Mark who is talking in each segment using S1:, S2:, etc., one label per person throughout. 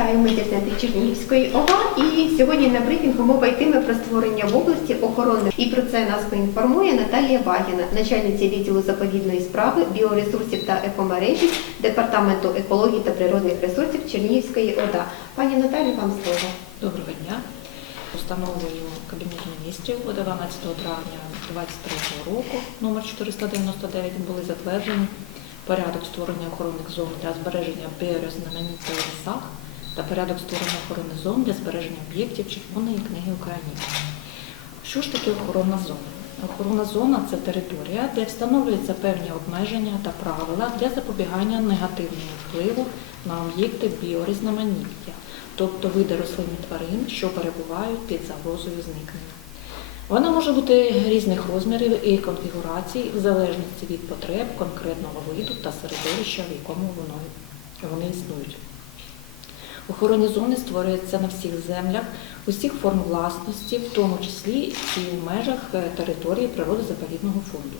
S1: Вітаю в медіа-центрі Чернігівської ОВА. І сьогодні на брифінгу мова йтиме про створення в області охорони. І про це нас поінформує Наталія Вагіна, начальниця відділу заповідної справи, біоресурсів та екомережі Департаменту екології та природних ресурсів Чернігівської ОДА. Пані Наталі, вам слово.
S2: Доброго дня. Постановою Кабінету міністрів від 12 травня 2023 року номер 499 були затверджені порядок створення охоронних зон для збереження біорізноманіття у лісах та порядок створення охоронних зон для збереження об'єктів Червоної книги України. Що ж таке охоронна зона? Охоронна зона це територія, де встановлюються певні обмеження та правила для запобігання негативному впливу на об'єкти біорізноманіття, тобто види рослин і тварин, що перебувають під загрозою зникнення. Вона може бути різних розмірів і конфігурацій в залежності від потреб конкретного виду та середовища, в якому вони існують. Охоронні зони створюються на всіх землях, усіх форм власності, в тому числі і в межах е, території природозаповідного фонду.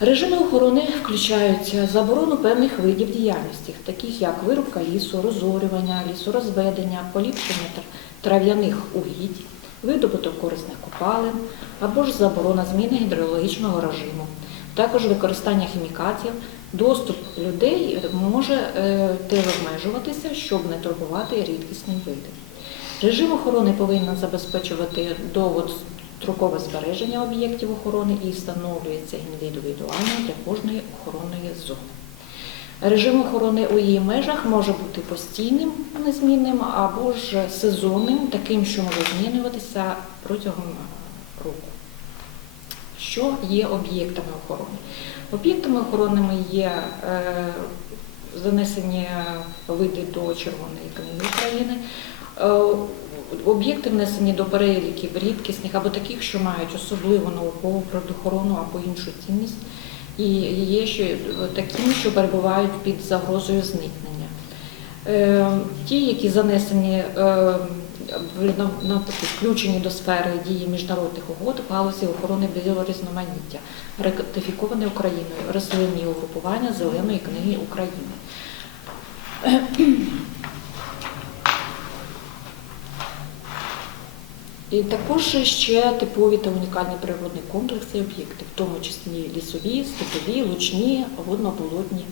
S2: Режими охорони включають заборону певних видів діяльності, таких як вирубка лісу, розорювання, лісорозведення, поліпшення трав'яних угідь, видобуток корисних копалин або ж заборона зміни гідрологічного режиму. Також використання хімікатів, доступ людей може е, теж обмежуватися, щоб не турбувати рідкісні види. Режим охорони повинен забезпечувати довгострокове збереження об'єктів охорони і встановлюється індивідуально для кожної охоронної зони. Режим охорони у її межах може бути постійним, незмінним або ж сезонним, таким, що може змінюватися протягом року. Що є об'єктами охорони? Об'єктами охоронними є е, занесені види до Червоної книги України, е, об'єкти внесені до переліків рідкісних або таких, що мають особливу наукову природоохоронну або іншу цінність, і є ще такі, що перебувають під загрозою зникнення. Е, Ті, які занесені е, включені до сфери дії міжнародних угод в галузі охорони біорізноманіття, ратифіковані Україною, рослинні угрупування Зеленої книги України. І також ще типові та унікальні природні комплекси і об'єкти, в тому числі лісові, степові, лучні, водно-болотні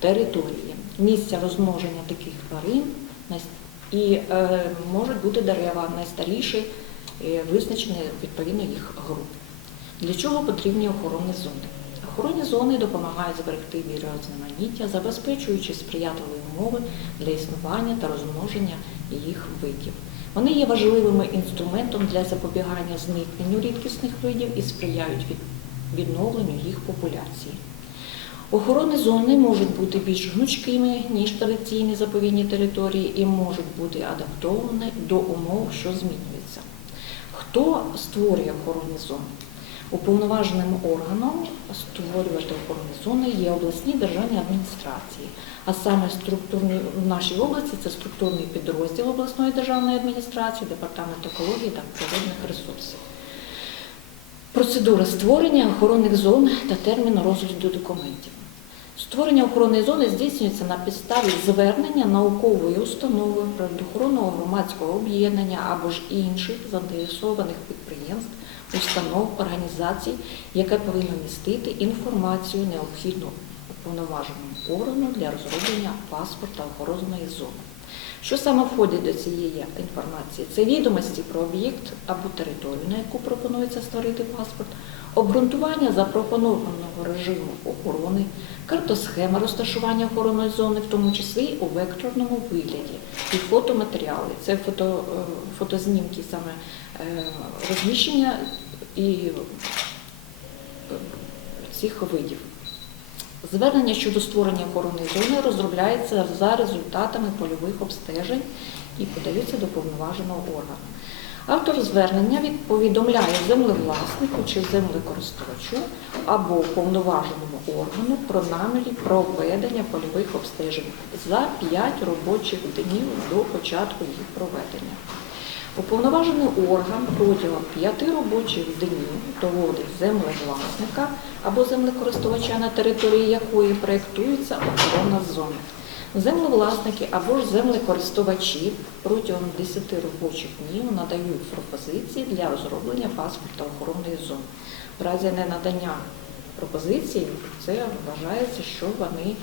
S2: території, місця розмноження таких тварин і е, можуть бути дерева найстаріші, е, визначені відповідно їх груп. Для чого потрібні охоронні зони? Охоронні зони допомагають зберегти біорізноманіття, забезпечуючи сприятливі умови для існування та розмноження їх видів. Вони є важливим інструментом для запобігання зникненню рідкісних видів і сприяють від- відновленню їх популяції. Охоронні зони можуть бути більш гнучкими, ніж традиційні заповідні території, і можуть бути адаптовані до умов, що змінюються. Хто створює охоронні зони? Уповноваженим органом створювати охоронні зони є обласні державні адміністрації, а саме структурні в нашій області це структурний підрозділ обласної державної адміністрації, департамент екології та природних ресурсів. Процедура створення охоронних зон та термін розгляду документів. Створення охоронної зони здійснюється на підставі звернення наукової установи, природоохоронного громадського об'єднання або ж інших заінтересованих підприємств, установ, організацій, яке повинно містити інформацію необхідну уповноваженому органу для розроблення паспорта охоронної зони. Що саме входить до цієї інформації? Це відомості про об'єкт або територію, на яку пропонується створити паспорт, обґрунтування запропонованого режиму охорони, картосхема розташування охоронної зони, в тому числі у векторному вигляді, і фотоматеріали. Це фото, е, фотознімки саме е, розміщення і е, цих видів. Звернення щодо створення охоронної зони розробляється за результатами польових обстежень і подаються до повноваженого органу. Автор звернення повідомляє землевласнику чи землекористувачу або повноваженому органу про намірі проведення польових обстежень за 5 робочих днів до початку їх проведення. Уповноважений орган протягом п'яти робочих днів доводить землевласника або землекористувача, на території якої проєктується охоронна зона. Землевласники або ж землекористувачі протягом 10 робочих днів надають пропозиції для розроблення паспорта охоронної зони. В разі ненадання пропозиції це вважається, що вони е,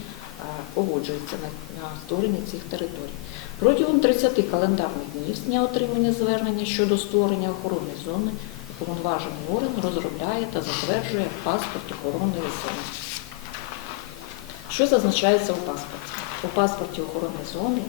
S2: погоджуються на, створення цих територій. Протягом 30 календарних днів з дня отримання звернення щодо створення охоронної зони уповноважений орган розробляє та затверджує паспорт охоронної зони. Що зазначається у паспорті? У паспорті охоронної зони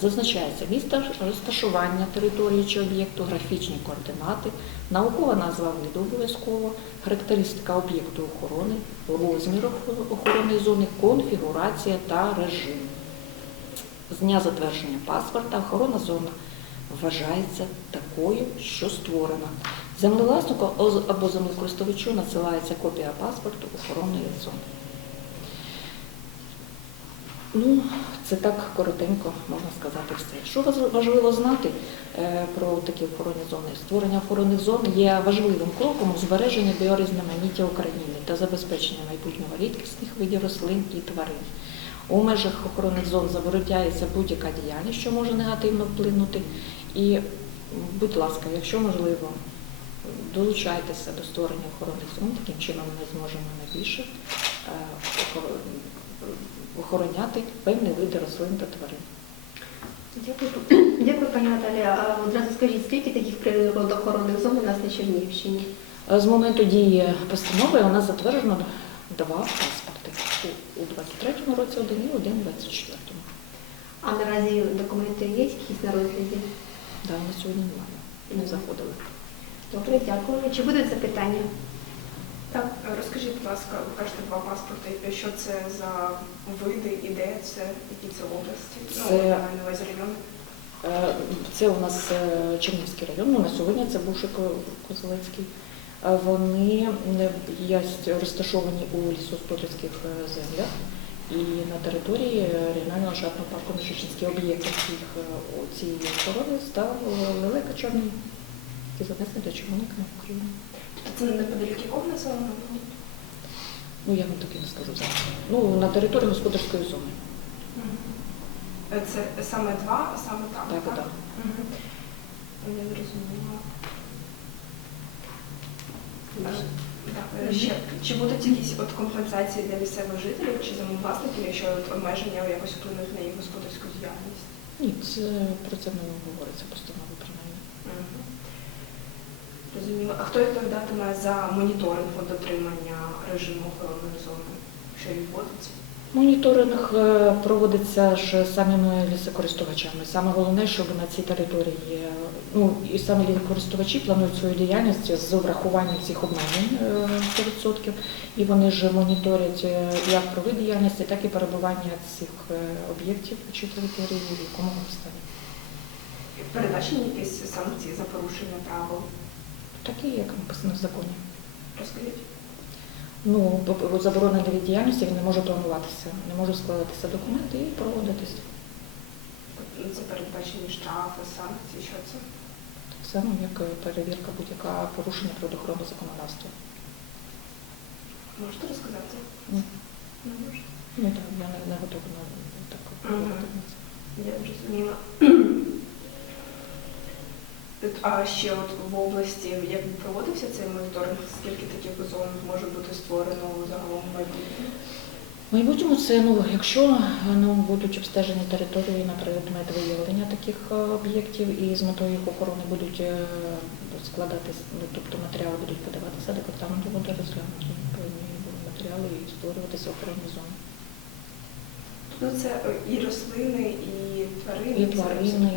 S2: зазначається місце розташування території чи об'єкту, графічні координати, наукова назва виду обов'язково, характеристика об'єкту охорони, розмір охоронної зони, конфігурація та режим. З дня затвердження паспорта охоронна зона вважається такою, що створена. Землевласнику або землекористувачу надсилається копія паспорту охоронної зони. Ну, це так коротенько можна сказати все. Що важливо знати е, про такі охоронні зони? Створення охоронних зон є важливим кроком у збереженні біорізноманіття України та забезпечення майбутнього рідкісних видів рослин і тварин. У межах охоронних зон забороняється будь-яка діяльність, що може негативно вплинути. І, будь ласка, якщо можливо, долучайтеся до створення охоронних зон, таким чином ми зможемо найбільше е, охороняти певні види рослин та тварин.
S1: Дякую, дякую, пані Наталія. А одразу скажіть, скільки таких природоохоронних зон у нас на Чернігівщині?
S2: З моменту дії постанови у нас затверджено два паспорти. У- У 23-му році один і один у 24-му.
S1: А наразі документи є якісь на розгляді?
S2: Да, на сьогодні немає. Не заходили.
S1: Добре, дякую. Чи будуть запитання?
S3: Так, розкажіть, будь ласка, ви кажете два паспорти. Що це за види і де це, які це області? Ну,
S2: Це-
S3: маю на увазі райони.
S2: Е, Це у нас е, Чернівський район, ну на сьогодні це бувший Козелецький. Вони є розташовані у лісогосподарських е, землях і на території е, регіонального ландшафтного парку Міжичинський об'єкт цих е, у цієї охорони став лелека чорний, який занесений до Червоної книги України.
S3: Це неподалік якого населеного пункту?
S2: Ну я вам таки не скажу зараз. Ну на території господарської зони.
S3: Це саме два, а саме там,
S2: Так,
S3: так?
S2: так.
S3: Мгм. Я зрозуміла. Е, так, Ще, чи будуть якісь от компенсації для місцевих жителів чи замовласників, якщо от обмеження якось вплинуть на їх господарську діяльність?
S2: Ні, це про це не говориться постанови принаймні.
S3: Угу. Розуміло. А хто відповідатиме за моніторинг дотримання режиму охорони зони, що відбудеться?
S2: Моніторинг е, проводиться ж самими лісокористувачами. Саме головне, щоб на цій території, е, ну і саме лісокористувачі планують свою діяльність з врахуванням цих обмежень е, 100%. І вони ж моніторять е, як про діяльності, так і перебування цих е, об'єктів чи території, в якому вони стані.
S3: Передбачені якісь санкції за порушення правил?
S2: Такі, як написано в законі.
S3: Розкажіть.
S2: Ну, бо- бо заборона для діяльності він не може плануватися, не може складатися документи і проводитись.
S3: Ну, Це передбачені штрафи, санкції, що це?
S2: Так само, як е, перевірка будь-яка порушення природоохоронного законодавства.
S3: Можете розказати?
S2: Ні.
S3: Не можу.
S2: Ну так, я не, не готова на так це.
S3: Я зрозуміла. А ще от в області, як проводився цей моніторинг, скільки таких зон може бути створено загалом в майбутньому?
S2: В майбутньому це, ну, якщо ну, будуть обстежені території на предмет виявлення таких е, об'єктів і з метою їх охорони будуть е, складатись, ну, тобто матеріали будуть подаватися департаменту буде розглянути певні матеріали і створюватися охоронні зони.
S3: Ну це е, і рослини, і тварини.
S2: І тварини.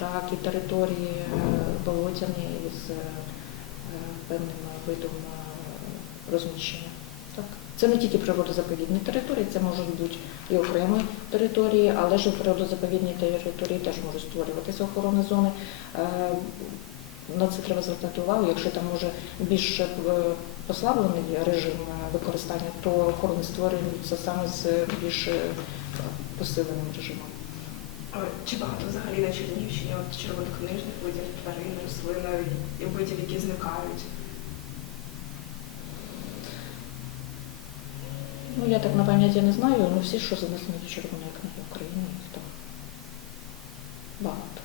S2: Так, і території е, болотяні з е, певним видом е, розміщення. Так. Це не тільки природозаповідні території, це можуть бути і окремі території, але ж у природозаповідній території теж можуть створюватися охоронні зони. Е, На це треба звертати увагу. Якщо там може більш е, послаблений режим е, використання, то охорони створюються саме з більш е, посиленим режимом.
S3: А Чи багато взагалі на Чернігівщині от червонокнижних видів тварин, рослин і видів, які зникають?
S2: Ну, я так на пам'ять я не знаю, ну всі, що занесені до Червоної книги України, так багато.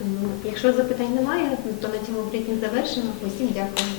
S1: Ну, Якщо запитань немає, то на цьому брифінг завершено. Усім дякую.